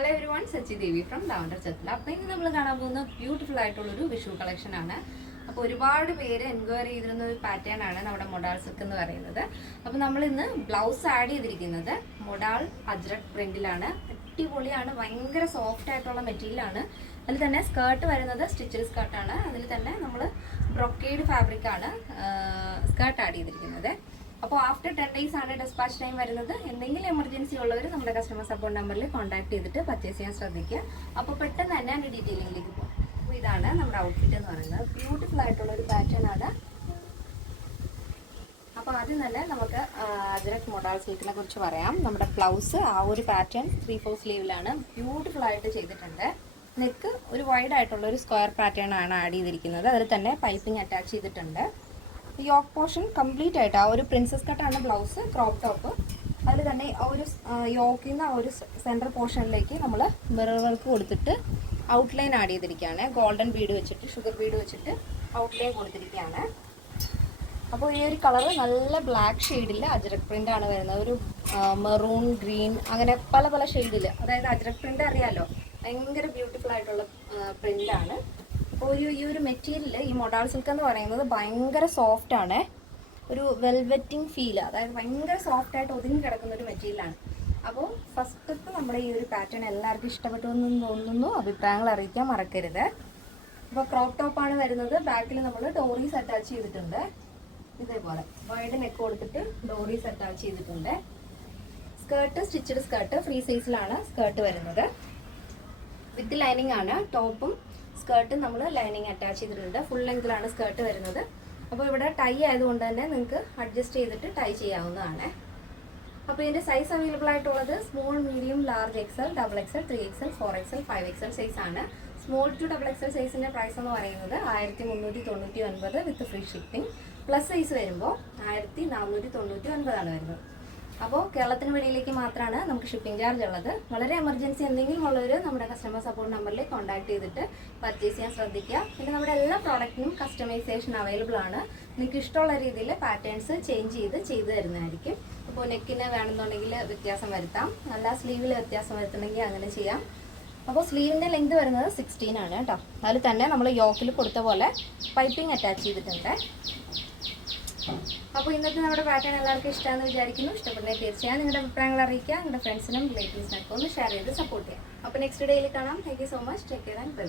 Hello everyone, Sachi Devi from lavender ചത്തില. അപ്പോൾ ഇന്ന് നമ്മൾ കാണാൻ പോകുന്ന ബ്യൂട്ടിഫുൾ ആയിട്ടുള്ളൊരു വിഷു കളക്ഷൻ ആണ്. അപ്പോൾ ഒരുപാട് പേര് എൻക്വയറി ചെയ്തിരുന്ന ഒരു പാറ്റേൺ ആണ് നമ്മുടെ മൊഡാൾ സിൽക്ക് എന്ന് പറയുന്നത്. അപ്പോൾ നമ്മൾ ഇന്ന് ബ്ലൗസ് ആഡ് ചെയ്തിരിക്കുന്നത് മൊഡാൾ അജ്രക് പ്രിന്റിലാണ്. അടിപൊളിയാണ്, ഭയങ്കര സോഫ്റ്റ് ആയിട്ടുള്ള മെറ്റീരിയലാണ്. അതിൽ തന്നെ സ്കേർട്ട് വരുന്നത് സ്റ്റിച്ചഡ് സ്കേർട്ടാണ്. അതിൽ തന്നെ നമ്മൾ ബ്രൊക്കേഡ് ഫാബ്രിക് ആണ് സ്കേർട്ട് ആഡ് ചെയ്തിരിക്കുന്നത്. അപ്പോൾ ആഫ്റ്റർ 10 days ആണ് ഡെസ്പാച്ച് ടൈം വരുന്നത്. എന്തെങ്കിലും എമർജൻസി ഉള്ളവർ നമ്മുടെ കസ്റ്റമർ സപ്പോർട്ട് നമ്പറിൽ കോൺടാക്ട് ചെയ്തിട്ട് പർച്ചേസ് ചെയ്യാൻ ശ്രദ്ധിക്കുക. അപ്പോൾ പെട്ടെന്ന് തന്നെ അതിൻ്റെ ഡീറ്റെയിലിംഗിലേക്ക് പോകാം. അപ്പോൾ ഇതാണ് നമ്മുടെ ഔട്ട്ഫിറ്റ് എന്ന് പറയുന്നത്. ബ്യൂട്ടിഫുൾ ആയിട്ടുള്ള ഒരു പാറ്റേൺ ആണ്. അപ്പോൾ ആദ്യം തന്നെ നമുക്ക് അജ്രക് മൊഡാൾ സിൽക്കിനെ കുറിച്ച് പറയാം. നമ്മുടെ ബ്ലൗസ് ആ ഒരു പാറ്റേൺ 3/4 സ്ലീവിലാണ് ബ്യൂട്ടിഫുൾ ആയിട്ട് ചെയ്തിട്ടുണ്ട്. നെക്ക് ഒരു വൈഡ് ആയിട്ടുള്ള ഒരു സ്ക്വയർ പാറ്റേൺ ആണ് ആഡ് ചെയ്തിരിക്കുന്നത്. അതിൽ തന്നെ പൈപ്പിംഗ് അറ്റാച്ച് ചെയ്തിട്ടുണ്ട്. യോക്ക് പോർഷൻ കംപ്ലീറ്റ് ആയിട്ട് ആ ഒരു പ്രിൻസസ് കട്ടാണ് ബ്ലൗസ്, ക്രോപ്പ് ടോപ്പ്. അതിൽ തന്നെ ആ ഒരു യോക്കിൽ നിന്ന് ആ ഒരു സെൻറ്റർ പോർഷനിലേക്ക് നമ്മൾ മിറർ വർക്ക് കൊടുത്തിട്ട് ഔട്ട്ലൈൻ ആഡ് ചെയ്തിരിക്കുകയാണ്. ഗോൾഡൻ ബീഡ് വെച്ചിട്ട്, ഷുഗർ ബീഡ് വെച്ചിട്ട് ഔട്ട്ലൈൻ കൊടുത്തിരിക്കുകയാണ്. അപ്പോൾ ഈ ഒരു കളർ നല്ല ബ്ലാക്ക് ഷെയ്ഡിൽ അജ്രക് പ്രിൻ്റ് ആണ് വരുന്നത്. ഒരു മെറൂൺ, ഗ്രീൻ, അങ്ങനെ പല പല ഷെയ്ഡിൽ. അതായത് അജ്രക് പ്രിൻ്റ് അറിയാമല്ലോ, ഭയങ്കര ബ്യൂട്ടിഫുൾ ആയിട്ടുള്ള പ്രിൻ്റാണ്. അപ്പോൾ ഈ ഒരു മെറ്റീരിയൽ, ഈ മൊഡാൾ സിൽക്ക് എന്ന് പറയുന്നത് ഭയങ്കര സോഫ്റ്റ് ആണ്. ഒരു വെൽവെറ്റിംഗ് ഫീൽ, അതായത് ഭയങ്കര സോഫ്റ്റ് ആയിട്ട് ഒതുങ്ങി കിടക്കുന്ന ഒരു മെറ്റീരിയലാണ്. അപ്പോൾ ഫസ്റ്റത്തെ നമ്മുടെ ഈ ഒരു പാറ്റേൺ എല്ലാവർക്കും ഇഷ്ടപ്പെട്ടു എന്ന് തോന്നുന്നു. അഭിപ്രായങ്ങൾ അറിയിക്കാൻ മറക്കരുത്. അപ്പോൾ ക്രോപ്പ് ടോപ്പാണ് വരുന്നത്. ബാക്കിൽ നമ്മൾ ഡോറീസ് അറ്റാച്ച് ചെയ്തിട്ടുണ്ട്. ഇതേപോലെ വൈഡ് നെക്ക് കൊടുത്തിട്ട് ഡോറീസ് അറ്റാച്ച് ചെയ്തിട്ടുണ്ട്. സ്കേർട്ട് സ്റ്റിച്ചഡ് സ്കേർട്ട്, ഫ്രീ സൈസിലാണ് സ്കേർട്ട് വരുന്നത്. വിത്ത് ലൈനിങ് ആണ്. ടോപ്പും സ്കേർട്ട് നമ്മൾ ലൈനിങ് അറ്റാച്ച് ചെയ്തിട്ടുണ്ട്. ഫുൾ ലെങ്തിലാണ് സ്കേർട്ട് വരുന്നത്. അപ്പോൾ ഇവിടെ ടൈ ആയതുകൊണ്ട് തന്നെ നിങ്ങൾക്ക് അഡ്ജസ്റ്റ് ചെയ്തിട്ട് ടൈ ചെയ്യാവുന്നതാണ്. അപ്പോൾ ഇതിൻ്റെ സൈസ് അവൈലബിൾ ആയിട്ടുള്ളത് small, medium, large, XL, XXL, 3XL, 4XL, 5XL സൈസാണ്. സ്മോൾ ടു XXL സൈസിൻ്റെ പ്രൈസ് എന്ന് പറയുന്നത് 1399 വിത്ത് ഫ്രീ ഷിപ്പിംഗ്. പ്ലസ് സൈസ് വരുമ്പോൾ 1499 ആണ് വരുന്നത്. അപ്പോൾ കേരളത്തിന് വെളിയിലേക്ക് മാത്രമാണ് നമുക്ക് ഷിപ്പിംഗ് ചാർജ് ഉള്ളത്. വളരെ എമർജൻസി എന്തെങ്കിലും ഉള്ളവർ നമ്മുടെ കസ്റ്റമർ സപ്പോർട്ട് നമ്പറിൽ കോൺടാക്ട് ചെയ്തിട്ട് പർച്ചേസ് ചെയ്യാൻ ശ്രദ്ധിക്കുക. പിന്നെ നമ്മുടെ എല്ലാ പ്രോഡക്റ്റിനും കസ്റ്റമൈസേഷൻ അവൈലബിൾ ആണ്. നിങ്ങൾക്ക് ഇഷ്ടമുള്ള രീതിയിൽ പാറ്റേൺസ് ചെയ്ത് തരുന്നതായിരിക്കും. അപ്പോൾ നെക്കിന് വേണമെന്നുണ്ടെങ്കിൽ വ്യത്യാസം വരുത്താം, അല്ല സ്ലീവിൽ വ്യത്യാസം വരുത്തണമെങ്കിൽ അങ്ങനെ ചെയ്യാം. അപ്പോൾ സ്ലീവിൻ്റെ ലെങ്ത് വരുന്നത് 16 ആണ് കേട്ടോ. അതിൽ തന്നെ നമ്മൾ യോക്കിൽ കൊടുത്ത പോലെ പൈപ്പിംഗ് അറ്റാച്ച് ചെയ്തിട്ടുണ്ട്. അപ്പോൾ ഇന്നത്തെ നമ്മുടെ പാറ്റേൺ എല്ലാവർക്കും ഇഷ്ടമാണെന്ന് വിചാരിക്കുന്നു. ഇഷ്ടപ്പെടുന്നത് തീർച്ചയായും നിങ്ങളുടെ അഭിപ്രായങ്ങൾ അറിയിക്കുക. നിങ്ങളുടെ ഫ്രണ്ട്സിനും റിലേറ്റീവ്സിനൊക്കെ ഒന്ന് ഷെയർ ചെയ്ത് സപ്പോർട്ട് ചെയ്യാം. അപ്പോൾ നെക്സ്റ്റ് ഡേയിൽ കാണാം. Thank you so much. Take care and by.